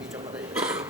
dicopot aja.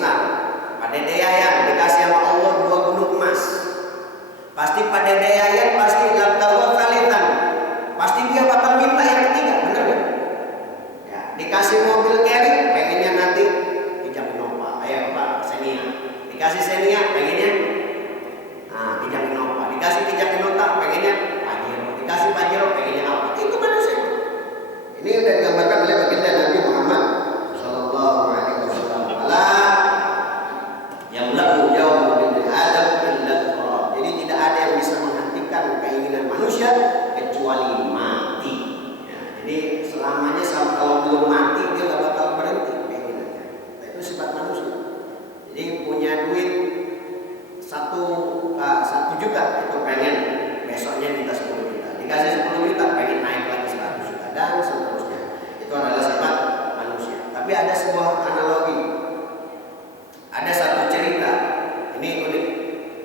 Islam. Pak Dede Yayan dikasih sama Allah 2 gunung emas. Pasti Pak Dede Yayan pasti labtawa kalitan. Pasti dia bakal minta yang ketiga, bener gak? Ya, dikasih mobil carry, pengennya nanti pinjam Innova. Ayo Pak Senia. Dikasih Senia, pengennya pinjam Innova. Dikasih pinjam Innova, pengennya Pajero. Dikasih Pajero, pengennya apa? Itu manusia. Ini udah digambarkan oleh baginda Nabi Muhammad Sallallahu Alaihi Wasallam. Yang lalu jauh min Adam illa turab. Jadi tidak ada yang bisa menghentikan keinginan manusia kecuali mati. Ya, jadi selamanya kalau belum mati dia nggak bakal berhenti keinginannya. Nah, itu sifat manusia. Jadi punya duit 1 juta itu pengen besoknya minta 10 juta. Dikasih 10 juta pengen naik lagi 100 juta dan seterusnya. Itu adalah sifat manusia. Tapi ada sebuah analogi. Ada satu cerita. Ini unik.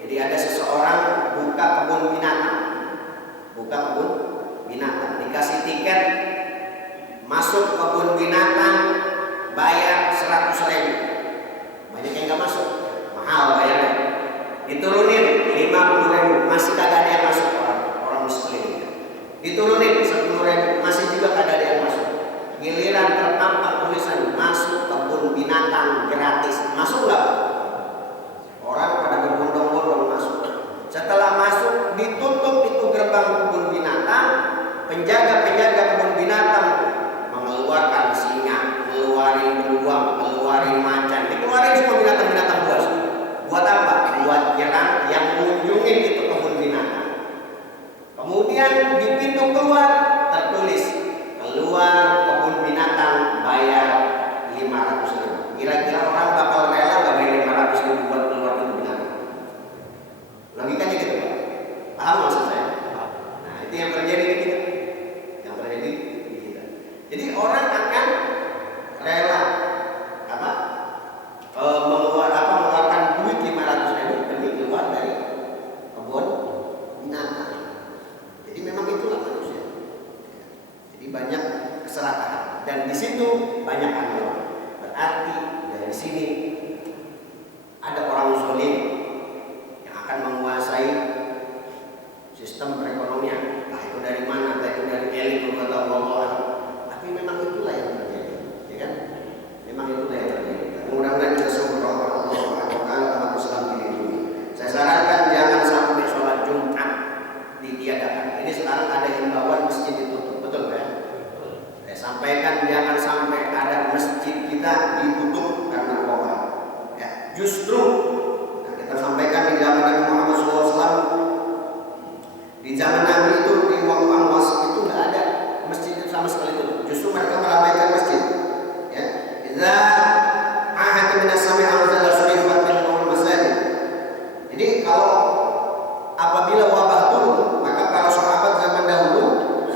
Jadi ada seseorang buka kebun binatang. Dikasih tiket masuk kebun binatang, bayar 100.000. Banyak yang nggak masuk, mahal bayarnya. Diturunin 50.000, masih kagak ada yang masuk orang miskin. Diturunin 10.000, masih juga kagak ada yang masuk. Giliran terpampang tulisan masuk kebun binatang gratis, masuk nggak? Orang pada berbondong-bondong masuk. Setelah masuk ditutup itu gerbang kebun binatang, penjaga kebun binatang mengeluarkan singa, ngeluarin beruang, ngeluarin macan, dikeluarin semua binatang-binatang buas. Buat apa? Buat nyerang yang mengunjungi itu kebun binatang. Kemudian di pintu keluar tertulis keluar kebun binatang bayar 500.000. Kira-kira orang bakal rela nggak bayar 500.000 buat keluar kebun binatang? Logikanya gitu Pak. Paham maksud saya? Nah itu yang terjadi di kita. Jadi orang akan rela mengeluarkan duit 500.000 demi keluar dari kebun binatang. Jadi memang itulah manusia. Jadi banyak keserakahan dan di situ banyak anugerah. Berarti dari sini ada orang zalim yang akan menguasai sistem perekonomian. Entah itu dari mana, entah itu dari elit atau Allah. Tapi memang itulah yang terjadi, ya kan? Memang itulah yang terjadi. Mudah-mudahan kita semua berdoa Allah umat Islam dilindungi. Saya sarankan jangan sampai sholat Jumat ditiadakan. Ini sekarang ada himbauan masjid ditutup, betul kan? Saya sampaikan jangan sampai ada masjid kita ditutup karena wabah. Ya, justru kita sampaikan di zaman Nabi Muhammad SAW, di zaman Nabi itu di waktu Amwas itu nggak ada masjid itu sama sekali itu. Justru mereka meramaikan masjid. Ya, idza ahad min as-sami' anzala surifat min al-masajid. Jadi kalau apabila wabah turun, maka para sahabat zaman dahulu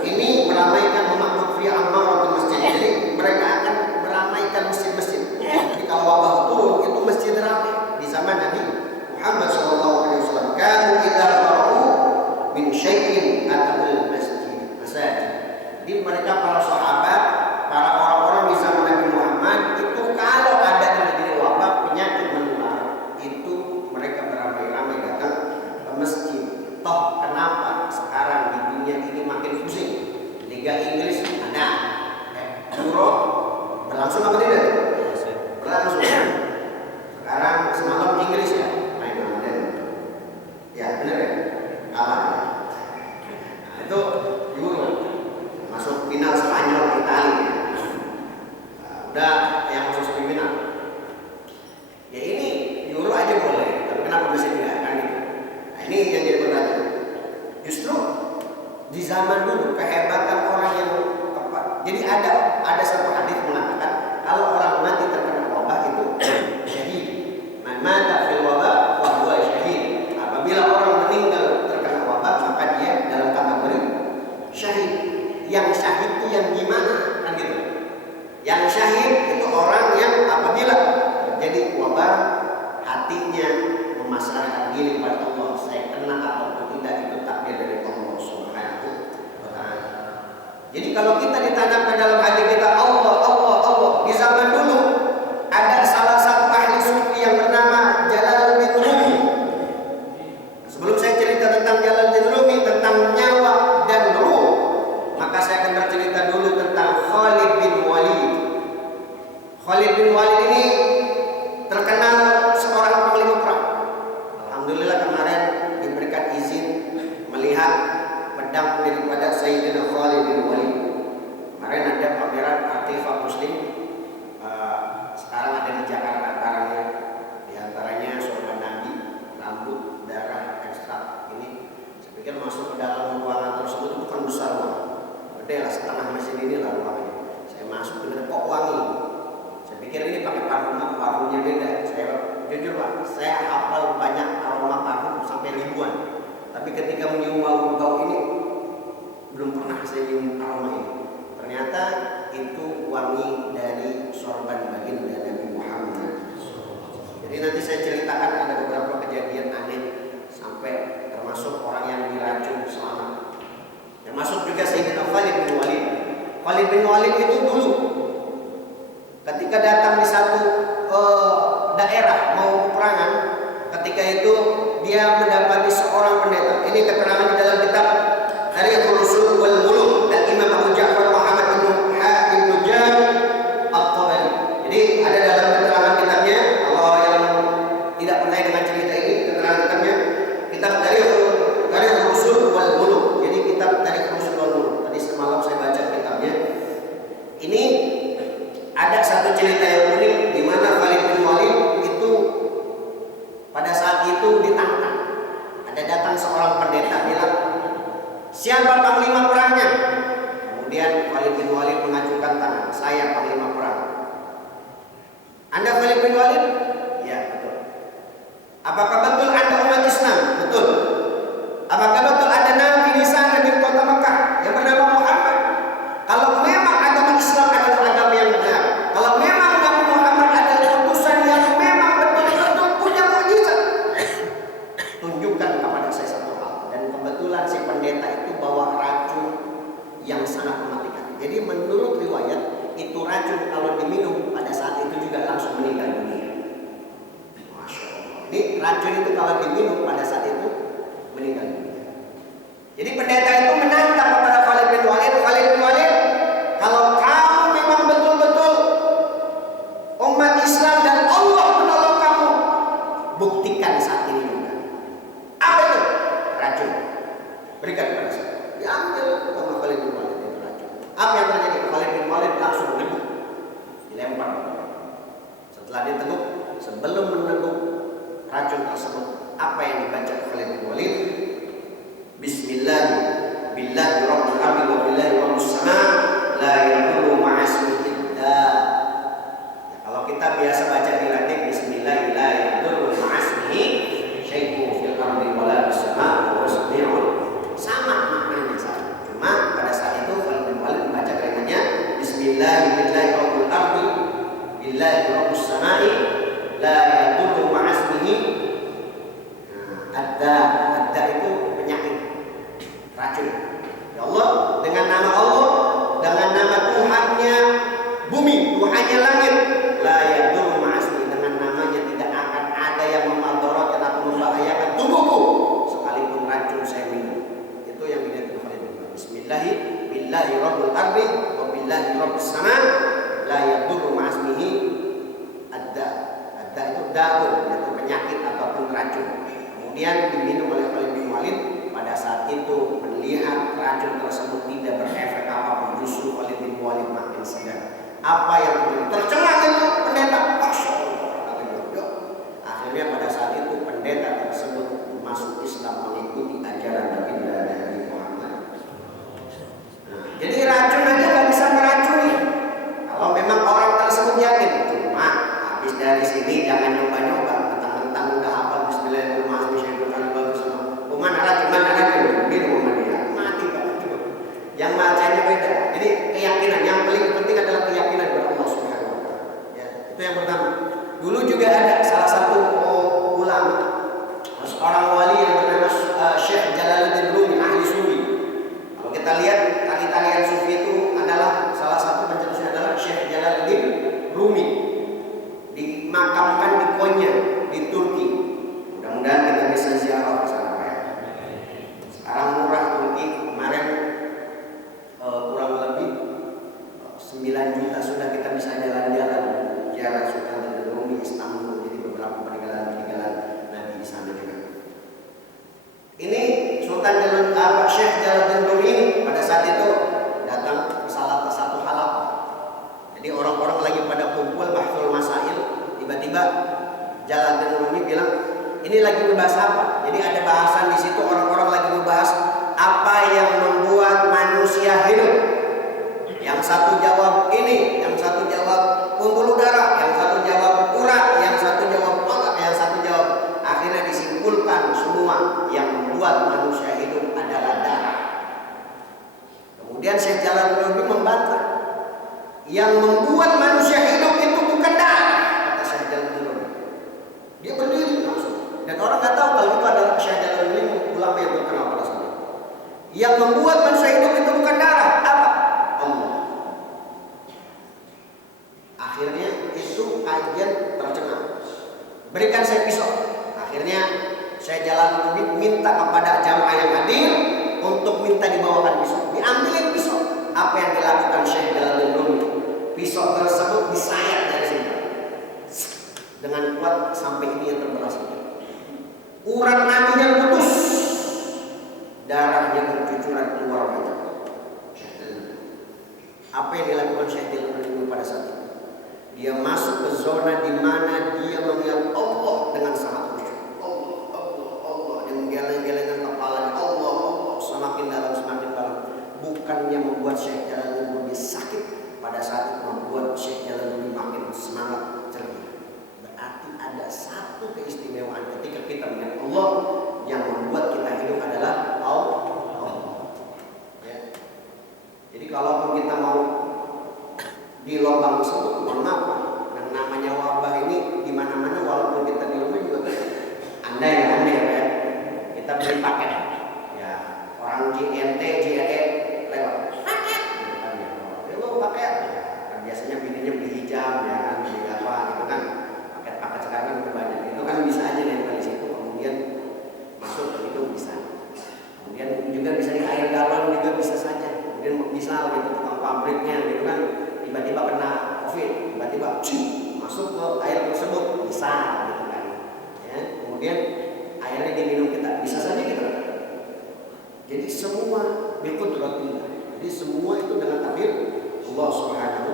ini meramaikan memakmur fi amaratul masjid. Jadi mereka akan meramaikan masjid-masjid. Jadi kalau wabah turun itu masjid ramai di zaman Nabi Muhammad SAW. Kan idza qara'u min syai'in atal masjid. Jadi mereka para sahabat, para orang-orang di zaman Nabi Muhammad itu kalau ada terjadi wabah penyakit menular, itu mereka beramai-ramai datang ke masjid. Toh kenapa sekarang di dunia ini makin pusing? Liga Inggris ada, Euro berlangsung apa tidak? Berlangsung. Sekarang semalam Inggris ya main sama ya benar ya, kalah ya. Nah, itu Euro masuk final Spanyol Italia. Udah yang masuk semifinal. Ya ini Euro aja boleh, tapi kenapa masih tidak kan gitu? Nah, ini yang jadi pertanyaan. Justru di zaman dulu kehebatan orang yang tepat. Jadi ada satu hadis mengatakan kalau orang mati terkena wabah itu syahid. Man mata fil wabah wa huwa syahid. Apabila orang meninggal terkena wabah maka dia dalam kategori syahid. Yang syahid itu yang gimana kan gitu? Yang syahid itu orang yang apabila terjadi wabah hatinya memasrahkan diri kepada Allah. Saya kena ataupun tidak itu takdir dari Allah Subhanahu wa taala. Jadi kalau kita ditanamkan dalam hati kita Allah, Allah, Allah. Di zaman dulu ada salah satu ahli sufi Tapi ketika menyium bau ini, belum pernah saya nyium aroma ini. Ternyata itu wangi dari sorban baginda Nabi Muhammad. Jadi nanti saya ceritakan ada beberapa kejadian aneh sampai termasuk orang yang diracun selamat. Termasuk juga Sayyidina Khalid bin Walid. Khalid bin Walid itu dulu ketika datang di satu daerah mau peperangan, ketika itu dia mendapati seorang pendeta. Ini keterangan di dalam kitab Tarikhul Rusul wal Muluk dan Imam Abu Ja'far Muhammad bin Jar At-Tabari. Jadi ada dalam keterangan kitabnya, kalau yang tidak percaya dengan cerita ini, keterangan kitabnya kitab Tarikhul Rusul wal Muluk. Jadi kitab Tarikhul Rusul wal Muluk. Tadi semalam saya baca kitabnya. Ini ada satu cerita yang unik di mana Khalid bin Walid itu pada saat itu ditantang. Ada datang seorang pendeta bilang, "Siapa panglima perangnya?" Kemudian Khalid bin Walid mengajukan tangan, "Saya panglima perang." "Anda Khalid bin Walid?" "Ya, betul." "Apakah betul Anda umat Islam?" "Betul." "Apakah betul ada nabi di sana di kota Mekah yang bernama Muhammad?" "Kalau memang agama Islam adalah agama yang benar, kalau memang Nabi Muhammad adalah utusan yang memang betul-betul punya mukjizat, tunjukkan kepada saya satu hal." Dan kebetulan si pendeta itu bawa racun yang sangat mematikan. Jadi menurut riwayat itu racun kalau diminum pada saat itu juga langsung meninggal dunia. Masya Allah. Ini racun itu kalau diminum pada saat itu meninggal dunia. Jadi pendeta itu menantang kepada Khalid bin Walid, "Khalid bin Walid, kalau kamu memang betul-betul umat Islam dan Allah menolong kamu, buktikan saat ini juga." "Apa itu?" "Racun." "Berikan kepada saya." Diambil sama Khalid bin Walid itu racun. Apa yang terjadi? Khalid bin Walid langsung meneguk, dilempar. Setelah diteguk, sebelum meneguk racun tersebut, apa yang dibaca Khalid bin Walid? "Bismillah, billahi rabbil ardi wa billahi rabbis sama, la yadurru ma'asmihi da." Kalau kita biasa baca di Latin, Bismillah la yadurru ma'asmihi syai'un fil ardi wa la bis sama wa sami'un. Sama maknanya sama. Cuma pada saat itu Khalid bin Walid membaca kalimatnya Bismillah billahi rabbil ardi billahi rabbis samai la yadurru ma'asmihi. Ada itu penyakit, racun. Ya Allah, dengan nama Allah, dengan nama Tuhannya bumi, Tuhannya langit, la yadurru ma'asmi, dengan namanya tidak akan ada yang memadharatkan atau membahayakan tubuhku sekalipun racun saya minum. Itu yang dilihat Khalid bin Walid. Bismillahi billahi rabbil ardi wa billahi rabbis sama, la yadurru ma'asmihi adda. Adda itu daun, yaitu penyakit ataupun racun. Kemudian diminum oleh Khalid bin Walid. Pada saat itu melihat racun tersebut tidak berefek apapun, justru Khalid bin Walid makin segar. Apa yang tercengang itu pendeta, Masya Allah. Akhirnya pada saat itu pendeta tersebut masuk Islam, mengikuti ajaran baginda Nabi Muhammad. Jadi racun aja nggak bisa meracuni. Kalau memang orang tersebut yakin, cuma habis dari sini jangan nyoba-nyoba. Mentang-mentang udah hafal Bismillahirrahmanirrahim, mana racun minum sama dia, mati Pak. Yang bacanya beda. Jadi keyakinan yang paling penting adalah keyakinan kepada Allah Subhanahu wa taala. Ya, itu yang pertama. Dulu juga ada salah satu ulama, seorang wali yang bernama Syekh Jalaluddin Rumi, ahli sufi. Kalau kita lihat tali-talian sufi itu adalah salah satu pencetusnya adalah Syekh Jalaluddin Rumi. Dimakamkan di Konya di Turki. Mudah-mudahan kita bisa ziarah ke sana. Sekarang murah Turki, kemarin kurang lebih 9 juta sudah kita bisa jalan-jalan ziarah Sultan Jalaluddin Rumi Istanbul. Jadi beberapa peninggalan Nabi di sana juga. Ini Sultan Syekh Jalaluddin Rumi ini pada saat itu datang ke salah satu halaqah. Jadi orang-orang lagi pada kumpul bahsul masail, tiba-tiba Jalaluddin Rumi bilang, ini lagi membahas apa? Jadi ada bahasan di situ, orang-orang lagi membahas apa yang membuat manusia hidup. Yang satu jawab ini, yang satu jawab pembuluh darah, yang satu jawab urat, yang satu jawab otak, yang satu jawab. Akhirnya disimpulkan semua yang membuat manusia Dan orang nggak tahu kalau itu adalah Syekh Jalaluddin, ulama yang terkenal pada saat itu. Yang membuat manusia hidup itu bukan darah, apa? Allah. Akhirnya itu ajan tercengang. Berikan saya pisau. Akhirnya Syekh Jalaluddin minta kepada jamaah yang hadir untuk minta dibawakan pisau. Diambilin pisau. Apa yang dilakukan Syekh Jalaluddin? Pisau tersebut disayat dari sini dengan kuat sampai ini yang terbelah. Urat nadinya putus, darahnya bercucuran keluar banyak. Apa yang dilakukan Syekh Jalaluddin pada saat itu? Dia masuk ke zona di mana dia melihat Allah dengan sangat khusyuk. Allah, dia menggeleng-gelengkan kepalanya. Allah, semakin dalam semakin dalam. Bukannya membuat Syekh Jalaluddin lebih sakit, pada saat itu membuat Syekh Jalaluddin makin semangat ceria. Berarti ada satu keistimewaan ketika kita melihat Allah, yang membuat kita hidup adalah Allah. Ya. Jadi kalaupun kita mau di lubang tersebut, mohon maaf, yang namanya wabah ini di mana-mana, walaupun kita di rumah juga andai ya, kita beli paket, ya orang JNT, JNE lewat, paket, kan biasanya bininya beli hijab, ya kan, beli apa, gitu kan, paket-paket sekarang lebih banyak, itu kan bisa aja nempel di situ, kemudian masuk ke itu bisa, kemudian juga bisa di air galon juga bisa saja, kemudian misal gitu tukang pabriknya, gitu kan, tiba-tiba kena COVID, tiba-tiba masuk ke air tersebut, bisa, gitu kan, ya, kemudian airnya diminum kita, bisa saja gitu. Jadi semua biqudratillah. Jadi semua itu dengan takdir Allah Subhanahu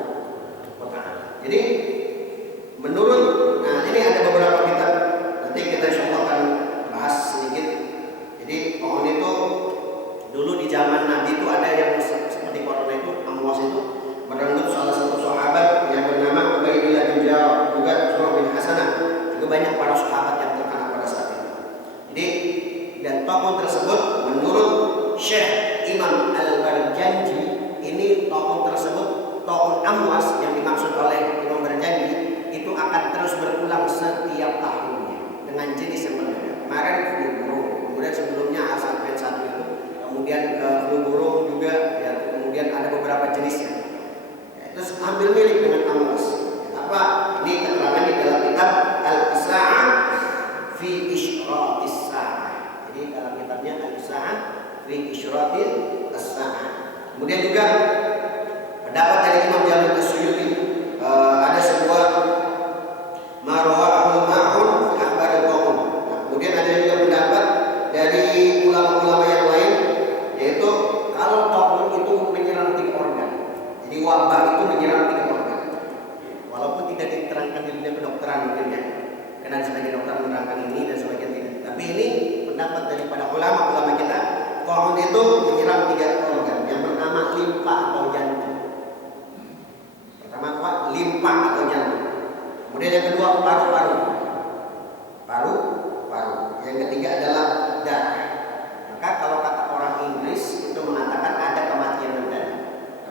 wa taala. Jadi menurut, nah ini ada beberapa kitab, nanti kita insyaallah akan bahas sedikit. Jadi pohon itu dulu di zaman Nabi itu ada yang seperti corona itu, Amwas itu merenggut salah satu sahabat yang bernama Ubaidillah bin Jarrah, juga Zurah bin Hasanah, juga banyak para sahabat yang terkena pada saat itu. Jadi dan tokoh tersebut menurut Syekh Imam Al-Barjanji, ini tokoh tersebut, tokoh Amwas yang dimaksud oleh Imam Barjanji itu akan terus berulang setiap tahunnya dengan jenis yang berbeda. Kemarin flu burung, kemudian sebelumnya H1N1 itu, kemudian flu burung juga, ya, kemudian ada beberapa jenisnya. Ya, terus ambil milik dengan Amwas. Apa? Ini keterangan di dalam kitab Al-Isa'ah fi Isyratis Sa'ah. Jadi dalam kitabnya Al-Isa'ah fi Isyratis Sa'ah. Kemudian juga pendapat dari Imam Jalil As-Suyuti, ada sebuah marwahul ma'un fi akhbaril qaum. Kemudian ada juga pendapat dari ulama-ulama yang lain, yaitu kalau taun itu menyerang 3 organ. Jadi wabah itu menyerang 3 organ. Walaupun tidak diterangkan di dunia kedokteran mungkin ya, karena sebagian dokter menerangkan ini dan sebagian tidak. Tapi ini pendapat daripada ulama-ulama kita, taun itu menyerang 3 organ. Yang pertama limpa atau jantung. Pertama apa? Limpa atau jantung. Kemudian yang kedua paru-paru. Paru-paru. Yang ketiga adalah darah. Maka kalau kata orang Inggris itu mengatakan ada kematian mendadak.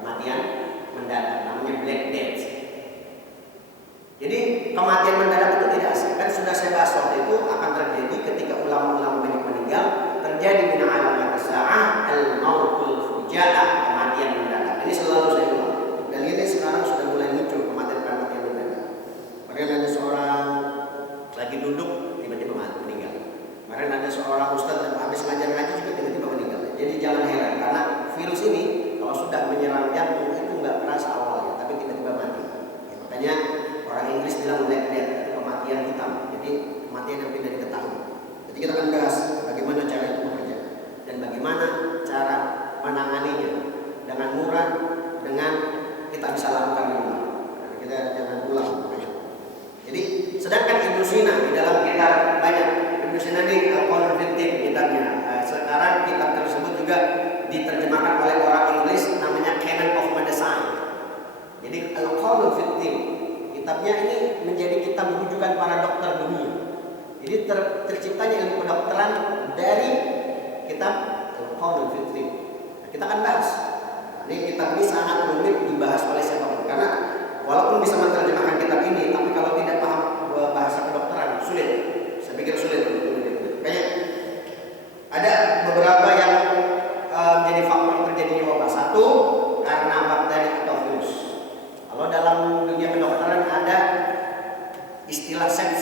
Kematian mendadak namanya Black Death. Jadi kematian mendadak itu tidak asing. Kan sudah saya bahas waktu itu akan terjadi ketika ulama-ulama banyak meninggal, terjadi min alamat as-sa'ah al-mautul fujaa'ah, kematian mendadak. Ini selalu saya ulang. Dan ini sekarang sudah mulai muncul kematian mendadak. Kemarin ada seorang lagi duduk tiba-tiba meninggal. Kemarin ada seorang ustaz habis ngajar ngaji juga tiba-tiba meninggal. Jadi jangan heran karena virus ini kalau sudah menyerang jantung itu nggak kerasa awalnya, tapi tiba-tiba mati. Ya, makanya orang Inggris bilang black death, kematian hitam. Jadi kematian yang tidak diketahui. Jadi kita akan bahas bagaimana cara itu bekerja dan bagaimana cara menanganinya dengan murah, dengan kita bisa lakukan di rumah. Kita jangan pulang. Jadi sedangkan Ibnu Sina di dalam kitab banyak, Ibnu Sina ini Al-Qaulul Fiqh kitabnya. Sekarang kitab tersebut juga diterjemahkan oleh orang Inggris namanya Canon of Medicine. Jadi Al-Qaulul Fiqh kitabnya ini menjadi kitab rujukan para dokter dunia. Jadi terciptanya ilmu kedokteran dari kitab Al-Qaulul Fiqh. Nah, kita akan bahas. Ini kitab ini sangat rumit dibahas oleh siapapun karena walaupun bisa menerjemahkan kitab ini, tapi kalau tidak paham bahasa kedokteran sulit. Saya pikir sulit untuk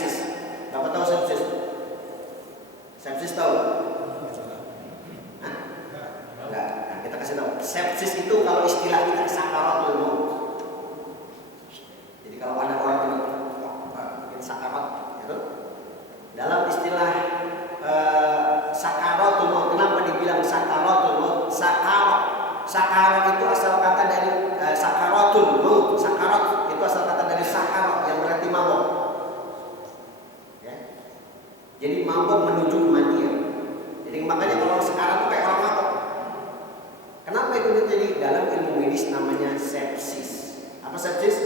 sepsis. Bapak tahu sepsis? Sepsis tahu? Hah? Enggak. Nah, kita kasih tahu. Sepsis itu kalau istilah kita sakaratul maut. Jadi kalau ada orang yang bikin sakarat, gitu. Dalam istilah sakaratul maut, kenapa dibilang sakaratul maut? Sakarat itu asal kata dari sakaratul maut. Sakarat itu asal kata dari sakarat yang berarti mabok. Ya. Jadi mabok menuju kematian. Jadi makanya kalau sekarang itu kayak orang mabok. Kenapa itu terjadi? Dalam ilmu medis namanya sepsis. Apa sepsis?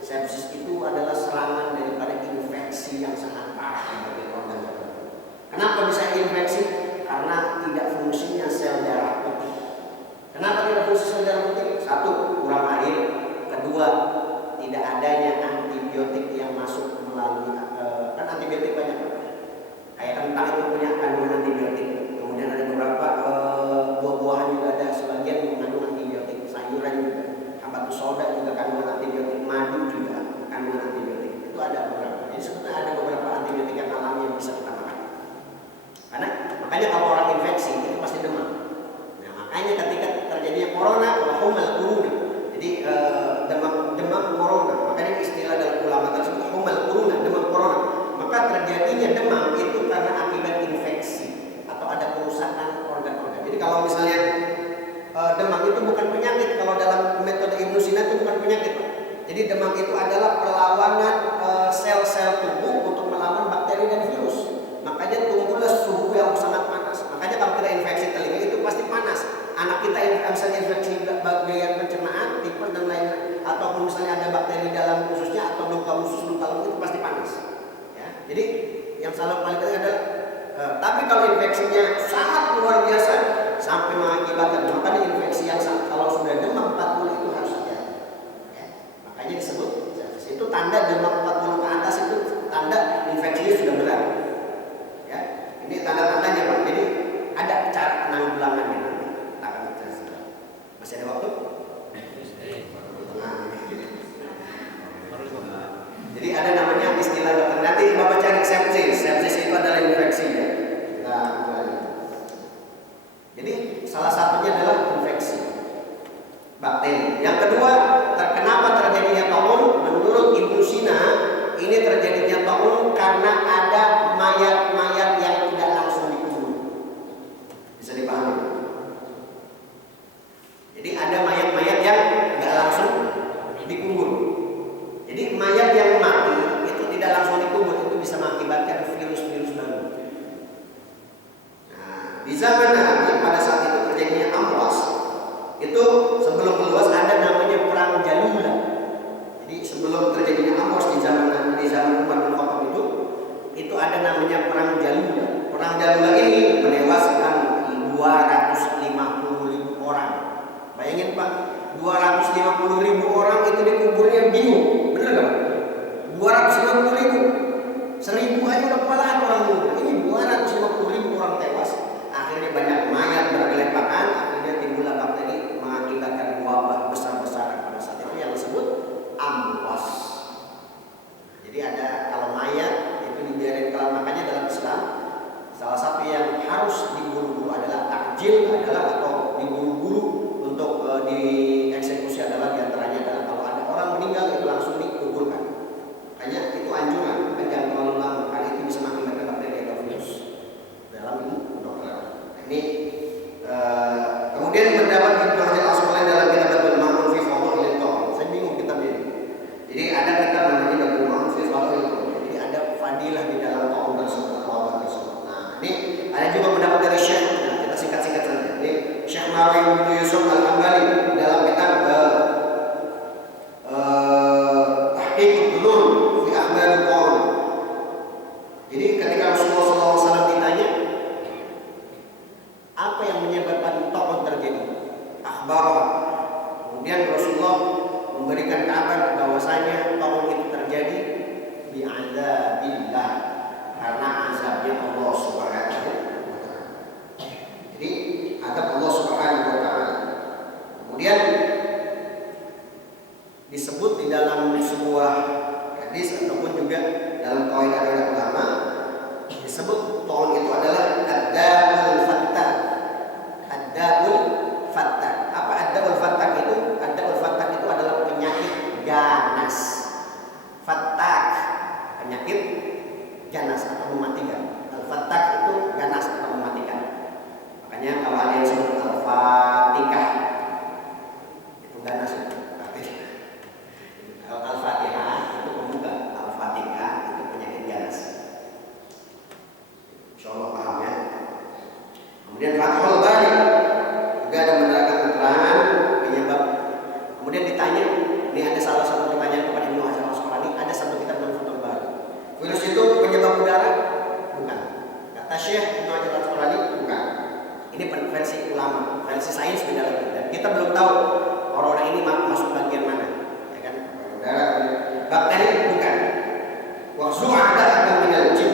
Sepsis itu adalah serangan daripada infeksi yang sangat parah di bagian organ tertentu. Kenapa bisa infeksi? Karena tidak fungsinya sel darah putih. Kenapa tidak fungsi sel darah putih? Satu, kurang air. Kedua, tidak adanya antibiotik yang masuk melalui kan antibiotik banyak. Kayak kentang itu punya kandungan antibiotik. Kemudian ada beberapa buah-buahan juga ada sebagian mengandung antibiotik. Sayuran juga, habatus soda juga kandungan antibiotik. Madu juga kandungan antibiotik. Itu ada beberapa. Jadi sebetulnya ada beberapa antibiotik yang alami yang bisa kita makan. Karena makanya kalau orang infeksi itu pasti demam. Nah makanya ketika terjadinya corona, humal corona. Jadi demam corona. Makanya istilah dalam ulama tersebut humal corona, demam corona. Maka terjadinya demam itu karena akibat infeksi atau ada kerusakan organ-organ. Jadi kalau misalnya demam itu bukan penyakit, kalau dalam metode Ibnu Sina itu bukan penyakit, Pak. Jadi demam itu adalah perlawanan sel-sel tubuh untuk melawan bakteri dan virus. Makanya tumbuhlah suhu yang sangat panas. Makanya kalau kita infeksi telinga itu pasti panas. Anak kita misalnya infeksi bagian pencernaan, tipes dan lain-lain, ataupun misalnya ada bakteri dalam ususnya atau luka usus, luka lembut itu pasti panas. Ya, jadi yang selalu paling penting adalah tapi kalau infeksinya sangat luar biasa sampai mengakibatkan, makanya infeksi yang kalau sudah demam 40 itu harus hati-hati. Ya, makanya disebut itu tanda demam 40 ke atas itu tanda infeksinya sudah berat. Ya, ini tanda-tandanya Pak. Jadi ada cara penanggulangannya nanti. Masih ada waktu? Jadi ada namanya istilah dokter. Nanti Bapak cari sepsis. Sepsis itu adalah infeksi ya. Jadi salah satunya adalah infeksi bakteri. Yang kedua, kenapa terjadinya taun? Menurut Ibnu Sina, ini terjadinya taun karena ada mayat-mayat yang tidak langsung dikubur. Bisa dipahami? Jadi ada mayat-mayat yang tidak langsung dikubur. Jadi mayat yang mati itu tidak langsung dikubur, itu bisa mengakibatkan virus-virus baru. Nah, di zaman Nabi pada saat itu terjadinya Amwas, itu sebelum keluar ada namanya perang Jalulah. Jadi sebelum terjadinya Amwas di zaman Umar bin Khattab itu ada namanya perang Jalulah. Perang Jalulah ini menewaskan 250.000 orang. Bayangin Pak, 250.000 orang itu dikuburnya bingung. Benar gak Pak? 250.000. 1.000 aja udah kewalahan orang kubur. Ini 250.000 orang tewas. Akhirnya banyak mayat bergelepakan. Akhirnya timbullah bakteri mengakibatkan wabah besar-besaran pada saat itu yang disebut Amwas. Jadi ada kalau mayat itu dibiarin kalau makanya dalam Islam salah satu yang harus diburu-buru adalah takjil adalah atau diburu-buru untuk dieksekusi adalah diantaranya adalah kalau ada orang meninggal itu langsung dikuburkan. Makanya itu anjuran, jangan terlalu lama karena itu bisa mengakibatkan bakteri atau virus dalam ilmu kedokteran. Ini kemudian mendapat Ibnu Hajar Al-Asqalani dalam Kitabul Ma'mun fi Fadhailil Qaum. Saya bingung kitab ini. Jadi ada kitab namanya Kitabul Ma'mun fi Fadhailil Qaum. Jadi ada fadilah di dalam kaum tersebut, wabah tersebut. Nah, ini ada juga pendapat dari Syekh. Nah, kita singkat-singkat saja. Ini Syekh Marwi bin Yusuf Al-Hambali dalam kitab Tahqiqud Dulur fi Akhbaril Qaum. Jadi ketika Rasulullah SAW ditanya apa yang menyebabkan taun terjadi, akhbar. Kemudian Rasulullah memberikan kabar bahwasanya taun itu terjadi bi'adzabillah, karena azabnya Allah Subhanahu wa taala. Jadi azab Allah Subhanahu wa taala. Kemudian disebut di dalam sebuah hadis ataupun juga dalam kaidah kata Syekh Ibnu Hajar Al-Asqalani bukan. Ini versi ulama, versi sains beda lagi. Dan kita belum tahu corona ini masuk bagian mana, ya kan? Udara, bakteri bukan. Wahzu'ada akan minal jin.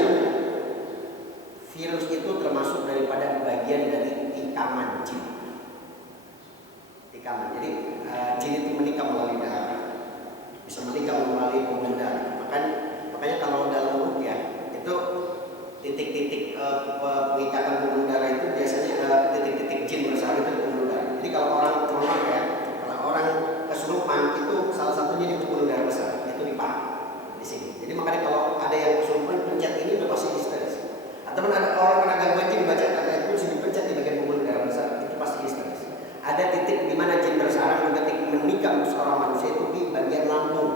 Virus itu termasuk daripada bagian dari tikaman jin. Tikaman. Jadi jin itu menikam melalui darah, bisa menikam melalui pembuluh darah. Makanya kalau dalam ruqyah itu titik-titik pengikatan pembuluh darah itu biasanya titik-titik jin bersarang itu di pembuluh darah. Jadi kalau orang normal ya, kalau orang kesurupan itu salah satunya di pembuluh darah besar, itu di paha, di sini. Jadi makanya kalau ada yang kesurupan pencet ini udah pasti histeris. Atau ada orang kena gangguan jin baca ayat kursi dipencet di bagian pembuluh darah besar, itu pasti histeris. Ada titik di mana jin bersarang ketika menikam seorang manusia itu di bagian lambung.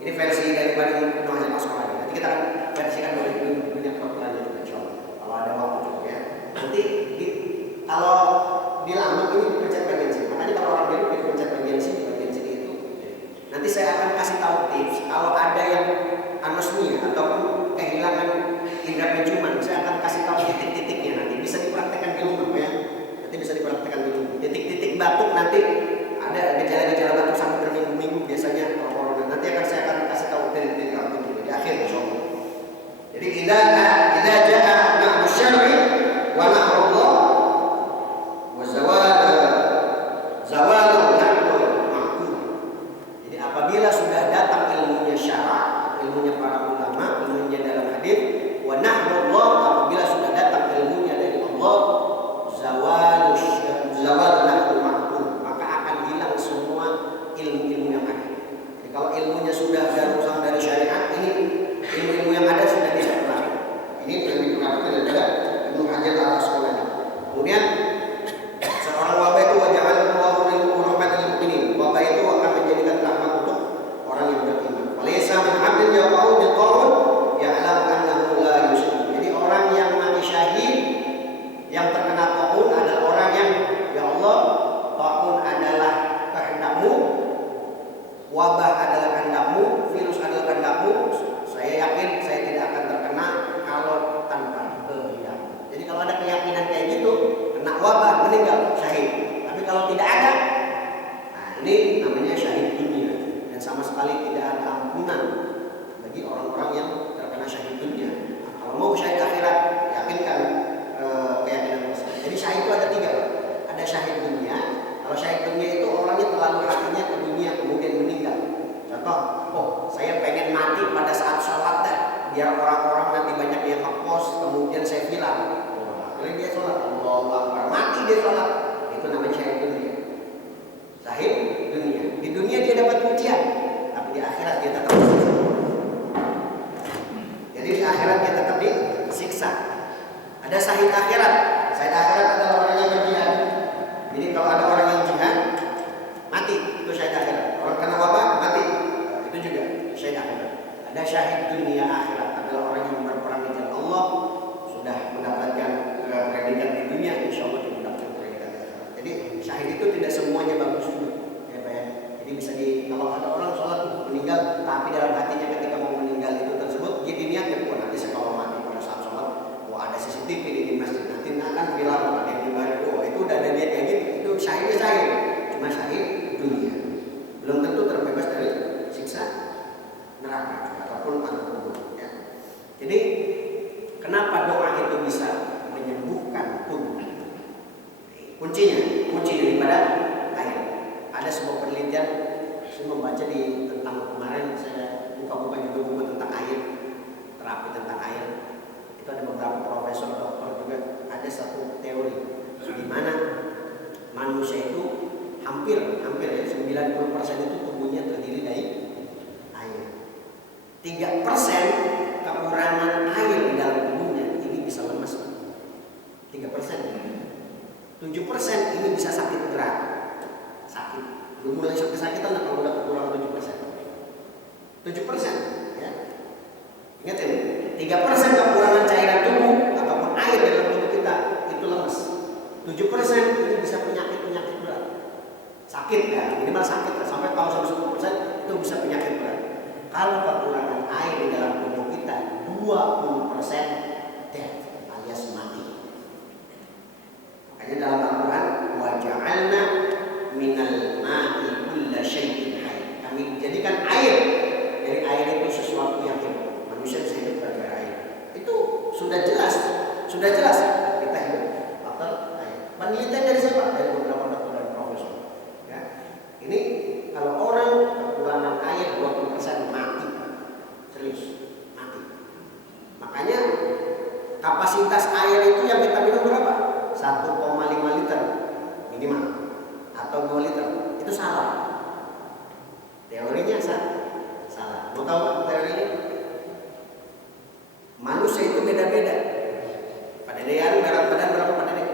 Ini versi daripada Ibnu Hajar Al-Asqalani. Nanti kita akan versikan dari dunia kedokteran itu, insyaallah. Kalau ada waktu cukup ya. Nanti kalau di lambung ini dipencet bagian sini. Makanya kalau orang biru dipencet bagian sini itu. Nanti saya akan kasih tahu tips kalau ada yang anosmia ataupun kehilangan indera penciuman, saya akan kasih tahu titik-titiknya nanti. Bisa dipraktekkan di rumah ya. Nanti bisa dipraktekkan di rumah. Titik-titik batuk nanti ada gejala-gejala batuk sampai berminggu-minggu biasanya kalau corona. Nanti saya akan kasih tahu titik-titik batuk di akhir insyaallah. Jadi idza jaa na'u syar'i wa na'rullah wa zawalul na'ul ma'qul. Jadi apabila sudah datang ilmunya syara', ilmunya para ulama, ilmunya dalam hadis, wa na'rullah, apabila sudah datang ilmunya dari Allah, zawalul na'ul ma'qul, maka akan hilang semua ilmu-ilmu yang ada. Jadi kalau ilmunya sudah berusaha dari syariat, ini ilmu-ilmu yang ada sudah bisa berlaku. Ini yang diperhatikan adalah Ibnu Hajar Al-Asqalani. Kemudian seorang wabah itu waja'alallahu lil rahmatil mu'minin. Wabah itu akan menjadikan rahmat untuk orang yang beriman. Walaysa min 'abdin yaqa'u bil qaul ya'lam annahu la yusyrik. Jadi orang yang mati syahid yang terkena taun adalah orang yang ya Allah, taun adalah kehendak-Mu, wabah adalah kehendak-Mu, virus adalah kehendak-Mu. Saya yakin saya tidak akan terkena kalau tanpa kehendak. Jadi kalau ada keyakinan kayak gitu, kena wabah, meninggal, syahid. Tapi kalau tidak ada, nah ini namanya syahid dunia. Dan sama sekali tidak ada ampunan bagi orang-orang yang terkena syahid dunia. Nah, kalau mau syahid akhirat, yakinkan keyakinan tersebut. Jadi syahid itu ada 3. Ada syahid dunia. Kalau syahid dunia itu orangnya terlalu hatinya ke dunia kemudian meninggal. Contoh, saya pengen mati pada saat sholat dah, biar orang-orang nanti banyak yang ngepost, kemudian saya bilang, akhirnya dia sholat, Allahu Akbar, mati dia sholat. Itu namanya syahid dunia. Syahid dunia. Di dunia dia dapat pujian, tapi di akhirat dia tetap disiksa. Jadi di akhirat dia tetap disiksa. Ada syahid akhirat. Syahid akhirat adalah orang yang berjihad. Jadi kalau ada orang yang jihad, mati, itu syahid akhirat. Orang kena wabah, mati, itu juga syahid akhirat. Ada syahid dunia akhirat, adalah orang yang berperang di jalan Allah, sudah mendapatkan predikat di dunia, insya Allah juga mendapatkan predikat di akhirat. Jadi syahid itu tidak semuanya bagus juga, ya Pak ya. Jadi bisa kalau ada orang sholat meninggal, tapi dalam hatinya ketika mau meninggal itu tersebut, jadi niatnya nanti saya kalau mati pada saat sholat, ada CCTV di masjid, nanti akan bilang ada yang ibadah, itu udah ada niat kayak gitu, itu syahidnya syahid, cuma syahid dunia, belum tentu terbebas dari siksa neraka ataupun azab kubur. Ya. Jadi kenapa doa itu bisa menyembuhkan tubuh? Kunci daripada air. Ada sebuah penelitian saya membaca tentang kemarin saya buka juga buku tentang air, terapi tentang air. Itu ada beberapa profesor dokter juga ada satu teori di mana manusia itu hampir ya 90% itu tubuhnya terdiri dari air. 3% kekurangan air di dalam tubuhnya ini bisa lemas. 3%. 7% ini bisa sakit berat. Sakit. Belum mulai kesakitan kalau udah kurang 7%. 7% ya. Ingat ini, 3% kekurangan cairan tubuh ataupun air dalam tubuh kita itu lemas. 7% ini bisa penyakit berat. Sakit ya, minimal sakit lah. Sampai kalau sampai 10% itu bisa penyakit berat. Kalau kekurangan air di dalam tubuh kita 20% death alias Makanya dalam Al-Quran, wa ja'alna minal ma'i kulla syai'in hayy. Kami jadikan air, dari air itu sesuatu yang hidup. Manusia bisa hidup dari air. Itu sudah jelas kita hidup faktor air. Penelitian dari siapa? Dari beberapa dokter dan profesor. Ya. Ini kalau orang kekurangan air 20% mati, serius mati. Makanya kapasitas air itu yang kita minum berapa? 1,5 liter minimal atau 2 liter. Itu salah. Teorinya salah. Mau tahu apa teorinya? Manusia itu beda-beda. Pak Dede, berat badan berapa Pak Dede?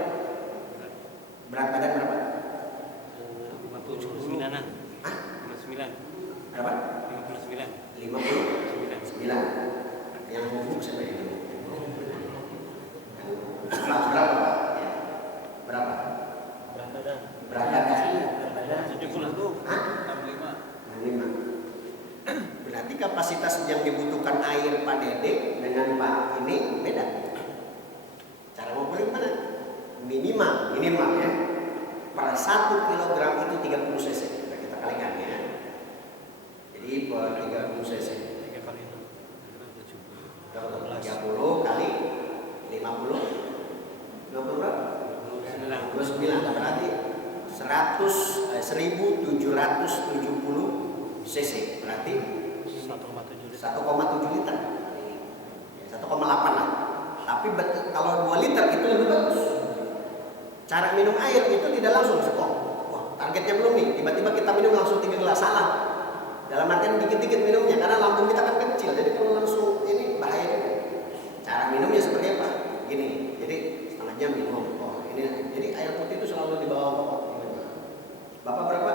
Berat badan berapa? 59-an. Hah? 59. Berapa? 59. 59. Yang bubuk siapa ini? Berapa Pak? Ya. Berapa? Berat badan. Berat badan. 70. Hah? 65. Berarti kapasitas yang dibutuhkan air Pak Dede dengan Pak ini beda. Cara ngumpulin mana? Minimal ya. Per 1 kilogram itu 30 cc. Kita kalikan ya. Jadi per 30 cc. 3 kali 6. 30 kali 50. 50 berapa? 29. Berarti 1770 cc. Berarti 1,7 liter. 1,8 lah. Tapi kalau 2 liter itu lebih bagus. Cara minum air itu tidak langsung sekok. Wah, targetnya belum nih. Tiba-tiba kita minum langsung 3 gelas, salah. Dalam artian dikit-dikit minumnya karena lambung kita kan kecil. Jadi kalau langsung ini bahaya juga. Cara minumnya seperti apa? Gini. Jadi setengah jam minum. Oh, ini jadi air putih itu selalu di bawah Bapak. Bapak berapa?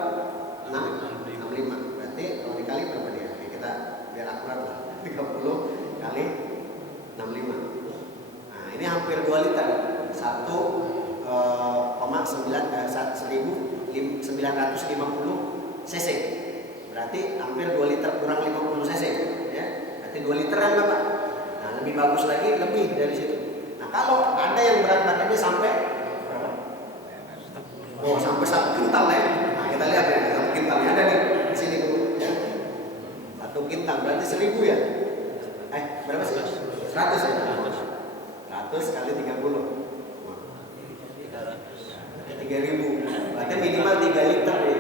65. Berarti kalau dikali berapa dia? Oke, kita biar akurat lah. 30 kali 65. Nah, ini hampir 2 liter. 1950 cc. Berarti hampir 2 liter kurang 50 cc ya. Berarti 2 literan Bapak. Nah, lebih bagus lagi lebih dari situ. Nah, kalau ada yang berat badannya sampai berapa? Oh, sampai 1 kintal ya. Nah, kita lihat ya, 1 kintalnya ada nih di sini ya. 1 kintal berarti 1000 ya. Berapa sih? 100 ya. 100 kali 30. 3.000. Berarti minimal 3 liter ya.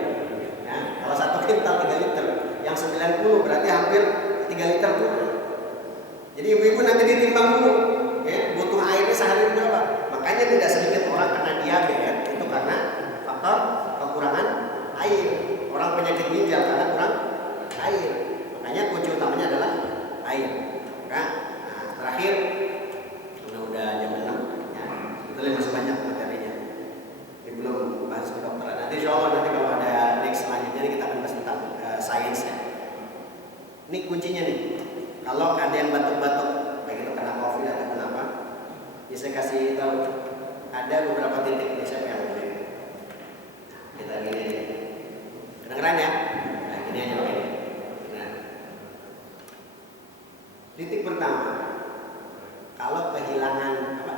Kalau 1 kintal 3 liter. Yang 90 berarti hampir 3 liter tuh. Jadi ibu-ibu nanti ditimbang dulu ya, butuh airnya sehari berapa. Makanya tidak sedikit orang kena diabetes itu karena faktor kekurangan air. Orang penyakit ginjal karena kurang air. Makanya kunci utamanya adalah air. Nah, terakhir udah jam 6 ya. Sebetulnya masih banyak materinya. Ini belum bahas kedokteran. Nanti insya Allah nanti kalau ada next selanjutnya kita akan bahas tentang sainsnya. Ini kuncinya nih. Kalau ada yang batuk-batuk, baik itu kena COVID atau kenapa, ya saya kasih tahu ada beberapa titik ini siapa yang ini. Kita gini, kedengeran ya? Nah, gini aja begini. Nah, titik pertama, kalau kehilangan apa?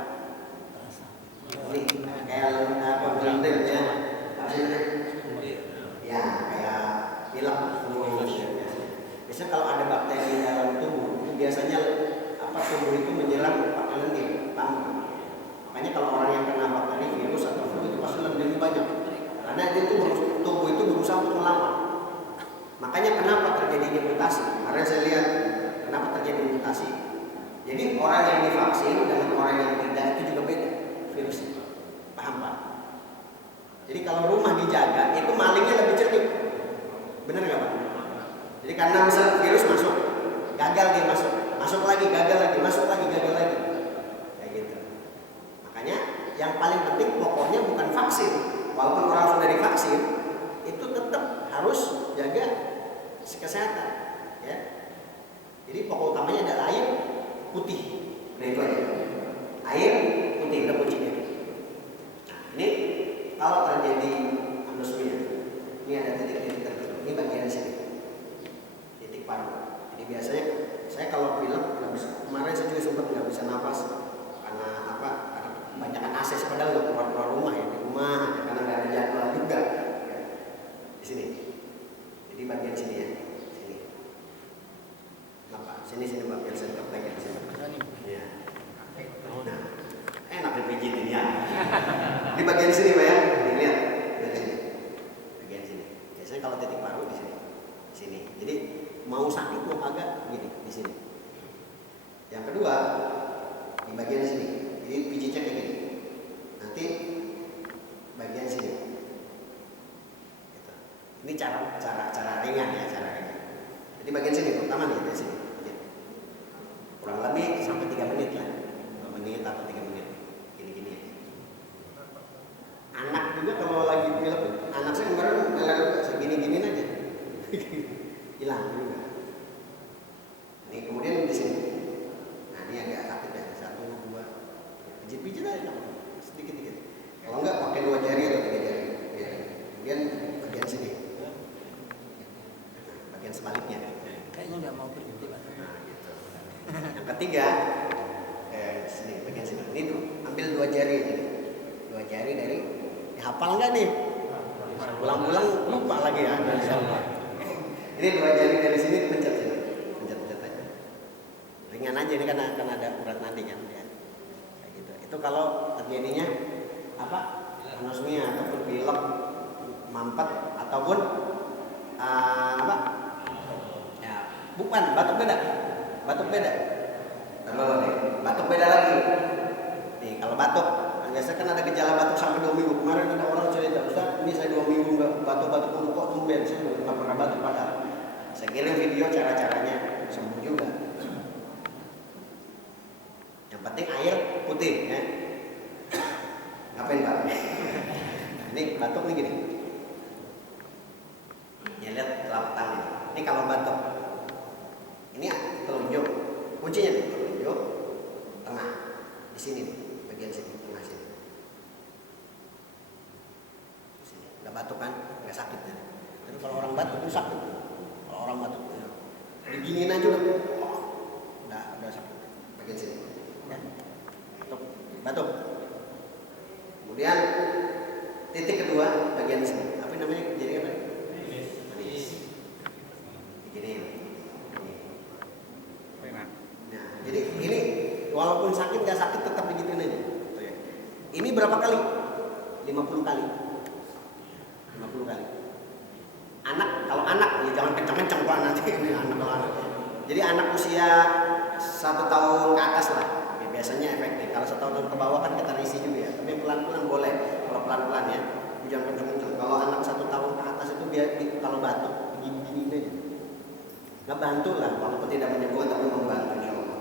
Ini kayak apa? Berantil ya? Ya, kayak hilang. Biasanya kalau ada bakteri di dalam tubuh, biasanya tubuh itu menyerang pakai lendir, lambung. Makanya kalau orang yang kena bakteri, virus atau flu itu pasti lendirnya banyak. Karena tubuh itu berusaha untuk melawan. Makanya kenapa terjadinya mutasi? Karena saya lihat kenapa terjadi mutasi. Jadi orang yang divaksin dengan orang yang tidak itu juga beda virusnya. Paham Pak? Jadi kalau rumah dijaga itu malingnya lebih cerdik. Benar nggak Pak? Jadi karena misal virus masuk, gagal dia masuk lagi, gagal lagi, masuk lagi, gagal lagi, kayak gitu. Makanya yang paling penting pokoknya bukan vaksin. Walaupun orang sudah divaksin, itu tetap harus jaga kesehatan, ya. Jadi pokok utamanya adalah air putih. Nah itu aja. Air putih itu kuncinya. Nah ini kalau terjadi anosmia, ini ada titik-titik tertentu. Ini bagian sini. Paru. Jadi biasanya saya kalau pilek nggak bisa. Kemarin saya juga sempat nggak bisa nafas karena apa? Karena kebanyakan AC padahal nggak keluar rumah ya, di rumah karena nggak ada jadwal juga. Ya. Di sini. Jadi bagian sini ya. Sini. Apa? Sini Pak, biar saya bagian sini. Ya. Nah, enak dipijit ini ya. Di bagian sini Pak ya. Lihat. Dari sini. Bagian sini. Biasanya kalau titik paru di sini. Sini. Jadi mau sakit mau kagak gini di sini. Yang kedua di bagian sini. Jadi pijitnya kayak gini. Nanti bagian sini. Gitu. Ini cara ringan ya, cara ringan. Jadi bagian sini pertama nih dari sini. Kurang lebih sampai 3 menit lah. 2 menit atau 3 menit. Gini-gini aja. Anak juga kalau lagi pilek, anak saya kemarin malah segini-gini aja. Hilang juga. Ini kemudian di sini. Nah ini agak sakit ya. 1, 2. Pijit-pijit aja sedikit-sedikit. Kalau enggak pakai 2 jari atau 3 jari. Ya. Kemudian bagian sini. Nah, bagian sebaliknya. Kayaknya nggak mau berhenti Pak. Nah gitu. Yang ketiga, sini bagian sini. Ini tuh ambil 2 jari aja. 2 jari dari. Hafal nggak nih? Pulang-pulang lupa lagi ya. Ini 2 jari dari sini pencet sini. Pencet aja. Ringan aja ini karena ada urat nadi kan ya. Kayak gitu. Itu kalau terjadinya apa? Anosmia ataupun pilek, mampet ataupun apa? Ya, bukan batuk beda. Batuk beda. Kalau nih, batuk beda lagi. Nih, kalau batuk biasanya kan ada gejala batuk sampai 2 minggu. Kemarin ada orang cerita, Ustaz, ini saya 2 minggu nggak batuk-batuk kok tumben, saya nggak pernah batuk padahal. Saya kirim video cara-caranya sembuh juga. Yang penting air putih ya. Ngapain Pak? Ini batuk nih gini. Ya lihat telapak tangan. Ini kalau batuk. Ini telunjuk. Kuncinya nih telunjuk tengah. Di sini bagian sini, tengah sini. Sini. Nggak batuk kan? Nggak sakit ya. Tapi kalau orang batuk itu sakit. Kalau orang batuk ya. Diginiin aja udah sakit. Bagian sini. Ya. Batuk. Kemudian titik kedua bagian sini. Apa namanya? Jadi apa? Manis. Begini. Nah, jadi ini walaupun sakit nggak sakit tetap begituin aja. Ini berapa kali? 50 kali. 50 kali. Kalau anak ya jangan kenceng-kenceng Pak nanti ini anak kalau anak. Jadi anak usia 1 tahun ke atas lah. Ya, biasanya efektif. Kalau 1 tahun ke bawah kan kita isi juga ya. Tapi pelan-pelan boleh. Kalau pelan-pelan ya. Jangan kenceng-kenceng. Kalau anak 1 tahun ke atas itu biar kalau batuk begini-begini aja. Nggak bantu lah, walaupun tidak menyembuhkan tapi membantu insya Allah.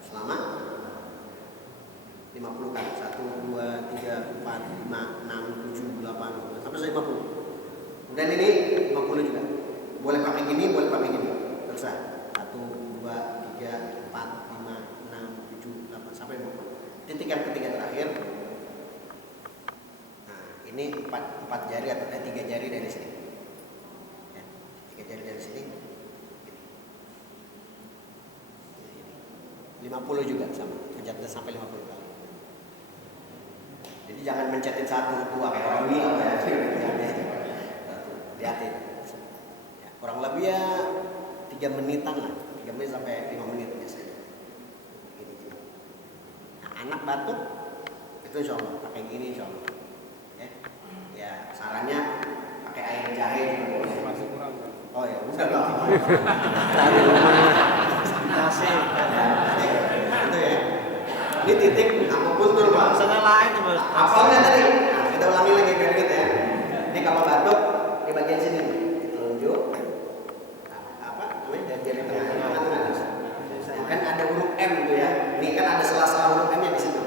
Selama 50 kali. 1, 2, 3, 4, 5, 6, 7, 8 sampai 50. Dan ini 50 juga. Boleh pakai gini, boleh pakai gini. Terserah. 1, 2, 3, 4, 5, 6, 7, 8 sampai 50. Titik yang ketiga terakhir. Nah, ini 4 jari atau 3 jari dari sini. Ya, 3 jari dari sini. 50 juga sama. Pencetnya sampai 50 kali. Jadi jangan mencetin 1, 2 kayak orang gila ya. Hati-hati. Ya, kurang lebih ya 3 menitan lah. 3 menit sampai 5 menit biasanya. Gini. Nah, anak batuk itu insya Allah pakai gini insya Allah. Ya sarannya pakai air jahe juga boleh. Masih kurang. Oh ya udah dong. Dari rumah. Masih. Itu ya. Ini titik aku puntur Pak. Sana lain Mas. Apalnya tadi? Nah, kita ulangi lagi biar gitu ya. Ini kalau batuk di bagian sini, telunjuk, apa namanya dari jari tengah. Kan ada huruf M tuh ya. Ini kan ada sela-sela huruf M-nya di situ.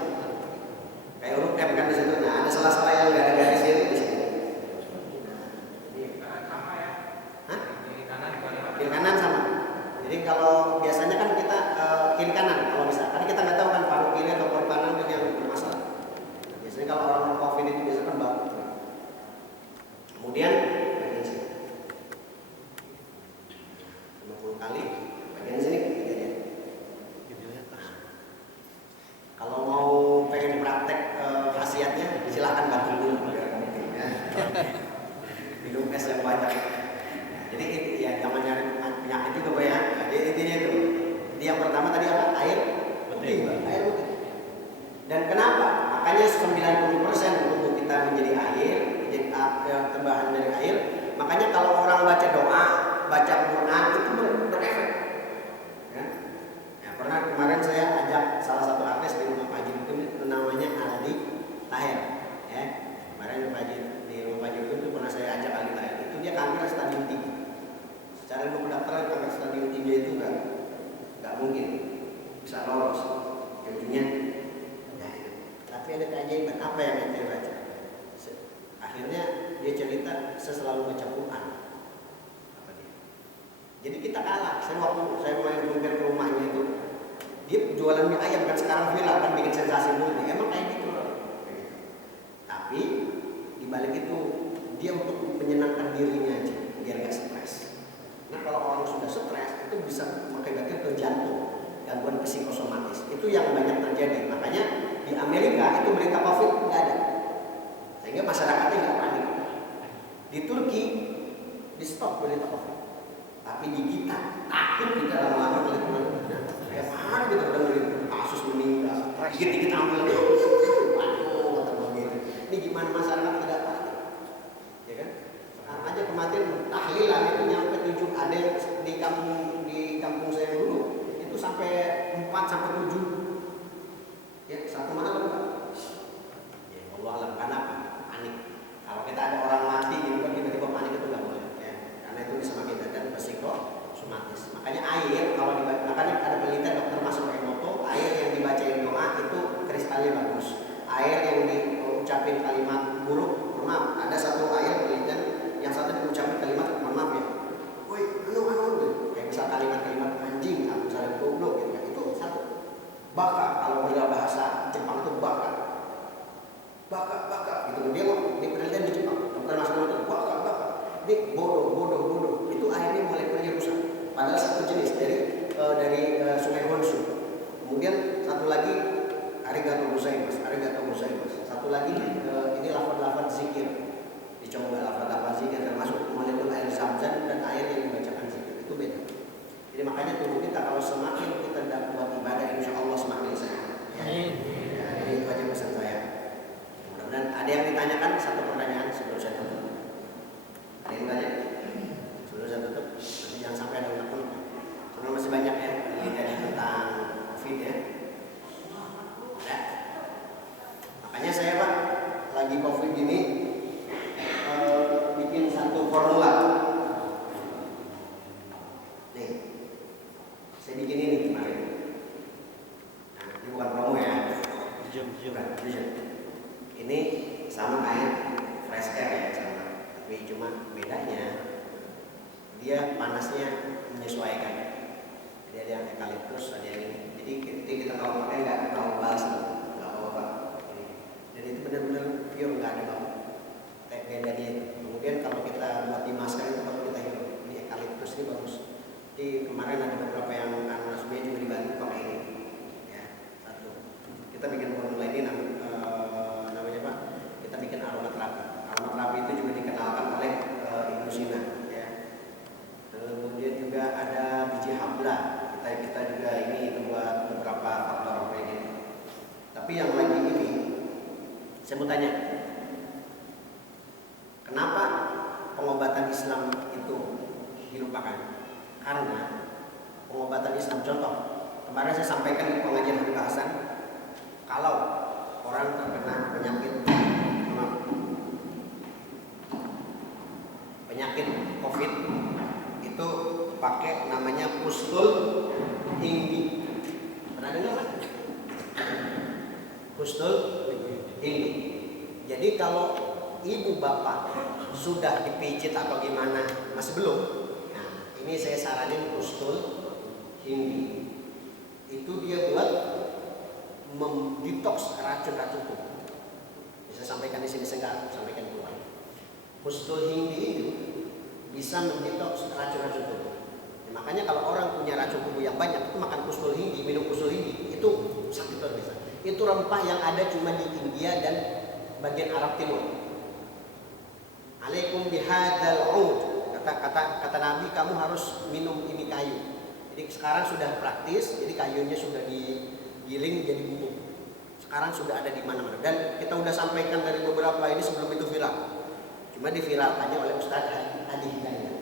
Kayak huruf M kan di situ. Nah ada sela-sela yang nggak ada garisnya di sini. Hah? Kiri kanan sama. Jadi kalau biasanya kan kita kiri kanan kalau bisa. Karena kita nggak tahu kan paru kiri atau paru kanan itu yang bermasalah. Biasanya kalau orang COVID putih, air putih. Dan kenapa? Makanya 90% tubuh kita menjadi air, menjadi tambahan dari air. Makanya kalau orang baca doa, baca Quran itu berefek. Ya. Ya, pernah kemarin saya ajak salah satu artis di rumah Pak Haji itu namanya Aldi Tahir. Ya. Kemarin di rumah Pak Haji itu pernah saya ajak Aldi Tahir. Itu dia kanker stadium 3. Secara ilmu kedokteran kanker stadium 3 itu nggak mungkin bisa lolos. Ujungnya. Ya. Tapi ada keajaiban apa yang dia baca? Akhirnya dia cerita saya selalu baca Quran. Jadi kita kalah. Waktu saya main mampir ke rumahnya itu, dia jualan mie ayam kan sekarang viral kan bikin sensasi dulu. Emang kayak gitu loh. Tapi di balik itu dia untuk menyenangkan dirinya aja biar nggak stres. Nah kalau orang sudah stres itu bisa mengakibatkan ke jantung, gangguan psikosomatis. Itu yang banyak terjadi. Makanya di Amerika itu berita COVID nggak ada. Sehingga masyarakatnya nggak panik. Di Turki di stop berita COVID. Tapi di kita takut kita lama-lama melihat kayak mana kita udah melihat kasus meninggal, dikit-dikit ambil, waduh, kata begitu. Ini gimana masyarakat tidak panik, ya kan? Sekarang aja kematian tahlilan itu nyampe 7, ada yang di kampung saya dulu itu sampai 4 sampai 7, ya satu malam Pak. Ya Allah alam kenapa? Panik. Kalau kita ada orang mati gitu kan tiba-tiba panik itu nggak boleh. Karena itu bisa mengakibatkan psikosomatis. Makanya air kalau makanya ada penelitian dokter Masuk Emoto, air yang dibacain doa itu kristalnya bagus. Air yang diucapin kalimat buruk, maaf, ada satu air penelitian yang satu diucapin kalimat maaf ya. Woi, anu kayak misal kalimat anjing, atau misalnya goblok gitu kan. Itu satu. Baka kalau dalam bahasa Jepang itu baka gitu. Dia penelitian di Jepang. Dokter Masuk Emoto baka. Ini bodoh itu akhirnya molekulnya rusak. Padahal satu jenis dari sungai Honshu. Kemudian satu lagi arigato gozaimasu. Satu lagi ini lafaz zikir. Dicoba lafaz zikir termasuk molekul air zam-zam dan air yang dibacakan zikir itu beda. Jadi makanya tubuh kita kalau semakin kita buat ibadah insya Allah semakin sehat. Ya, ini itu aja pesan saya. Mudah-mudahan ada yang ditanyakan satu pertanyaan sebelum saya tutup. Ada yang tanya? Sebelum saya tutup, nanti jangan sampai ada yang takut. Karena masih banyak ya penelitian tentang COVID ya. Ya. Makanya saya Pak, lagi COVID gini bikin satu formula. Nih, saya bikin ini kemarin. Nah, ini bukan promo ya. Bukan. Ini sama kayak fresh air ya. Tapi cuma bedanya dia panasnya menyesuaikan. Jadi ada yang eukaliptus, ada yang ini. Jadi kita kalau pakai nggak terlalu balas, nggak apa-apa. Jadi itu benar-benar pure, nggak ada bau. Bedanya itu. Kemudian kalau kita buat di masker itu baru kita hirup. Ini eukaliptus ini bagus. Jadi kemarin ada beberapa yang nasibnya juga dibantu pakai ini. Ya, satu. Kita bikin formula ini namanya Pak. Kita bikin aromaterapi. Aromaterapi itu juga dikenalkan oleh Ibnu Sina, ya. Kemudian juga ada biji habla. Kita juga ini itu buat beberapa faktor ini. Tapi yang lagi ini, saya mau tanya, kenapa pengobatan Islam itu dilupakan? Karena pengobatan Islam, contoh, kemarin saya sampaikan di pengajian Habib Hasan, kalau orang terkena penyakit COVID itu pakai namanya pustul hindi. Pernah dengar kan? Pustul hindi. Jadi kalau ibu bapak sudah dipijit atau gimana masih belum, nah ini saya saranin pustul hindi. Itu dia buat mendetoks racun-racun tubuh. Bisa sampaikan di sini, saya nggak sampaikan keluar. Pustul hindi itu bisa mendetoks racun-racun tubuh. Nah, makanya kalau orang punya racun tubuh yang banyak itu makan pustul hindi, minum pustul hindi itu sakit luar biasa. Itu rempah yang ada cuma di India dan bagian Arab Timur. Alaikum bihadzal ud. Kata Nabi, kamu harus minum ini kayu. Jadi sekarang sudah praktis, jadi kayunya sudah digiling jadi bubuk. Sekarang sudah ada di mana-mana dan kita udah sampaikan dari beberapa ini sebelum itu viral. Cuma diviralkannya oleh Ustadz Adi Hidayat.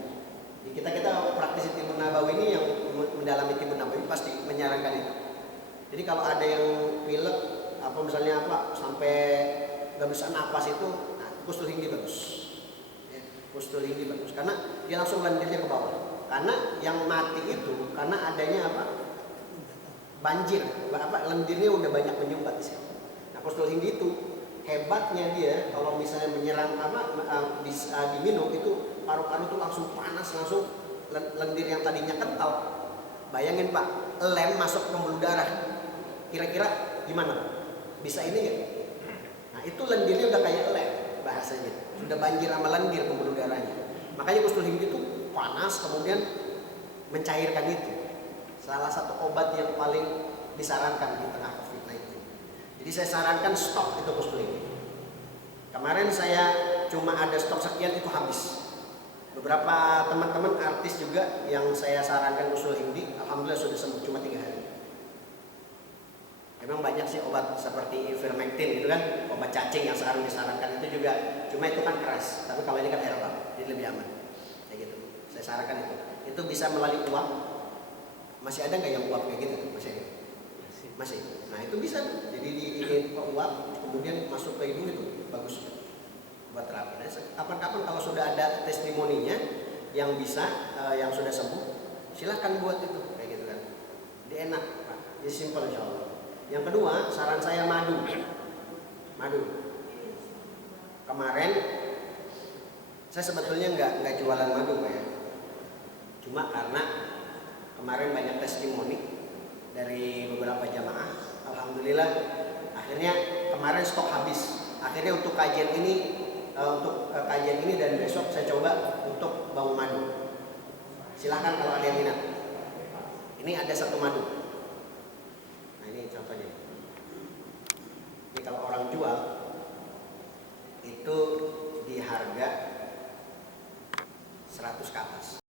Jadi kita praktisi Timbun Nabawi ini yang mendalami Timbun Nabawi pasti menyarankan itu. Jadi kalau ada yang pilek apa misalnya apa sampai nggak bisa napas itu, nah, Pustul Hindi bagus. Ya, Pustul Hindi bagus karena dia langsung lendirnya ke bawah. Karena yang mati itu karena adanya apa? Banjir, apa lendirnya udah banyak menyumbat di sini. Nah, Pustul Hindi itu hebatnya dia kalau misalnya menyerang apa bisa diminum itu paru-paru itu langsung panas, langsung lendir yang tadinya kental. Bayangin Pak, lem masuk ke pembuluh darah. Kira-kira gimana? Bisa ini nggak? Nah itu lendirnya udah kayak lem bahasanya. Sudah banjir sama lendir pembuluh darahnya. Makanya Pustul Hindi itu panas kemudian mencairkan itu. Salah satu obat yang paling disarankan di tengah COVID-19. Jadi saya sarankan stok itu Pustul Hindi. Kemarin saya cuma ada stok sekian itu habis. Beberapa teman-teman artis juga yang saya sarankan Pustul Hindi, alhamdulillah sudah sembuh cuma 3 hari. Memang banyak sih obat seperti ivermectin gitu kan, obat cacing yang sekarang disarankan itu juga, cuma itu kan keras. Tapi kalau ini kan herbal, jadi lebih aman. Kayak gitu. Saya sarankan itu. Itu bisa melalui uap. Masih ada nggak yang uap kayak gitu? Masih ada? Masih. Nah itu bisa. Jadi diikat uap, kemudian masuk ke hidung itu bagus. Buat terapi. Nah, kapan-kapan kalau sudah ada testimoninya yang bisa, yang sudah sembuh, silahkan buat itu kayak gitu kan. Jadi enak, Pak. Jadi simpel insya Allah. Yang kedua, saran saya madu. Madu. Kemarin saya sebetulnya nggak jualan madu Pak ya. Cuma karena kemarin banyak testimoni dari beberapa jamaah. Alhamdulillah akhirnya kemarin stok habis. Akhirnya untuk kajian ini dan besok saya coba untuk bau madu. Silahkan kalau ada yang minat. Ini ada 1 madu. Nah ini contohnya. Ini kalau orang jual itu di harga 100 ke atas.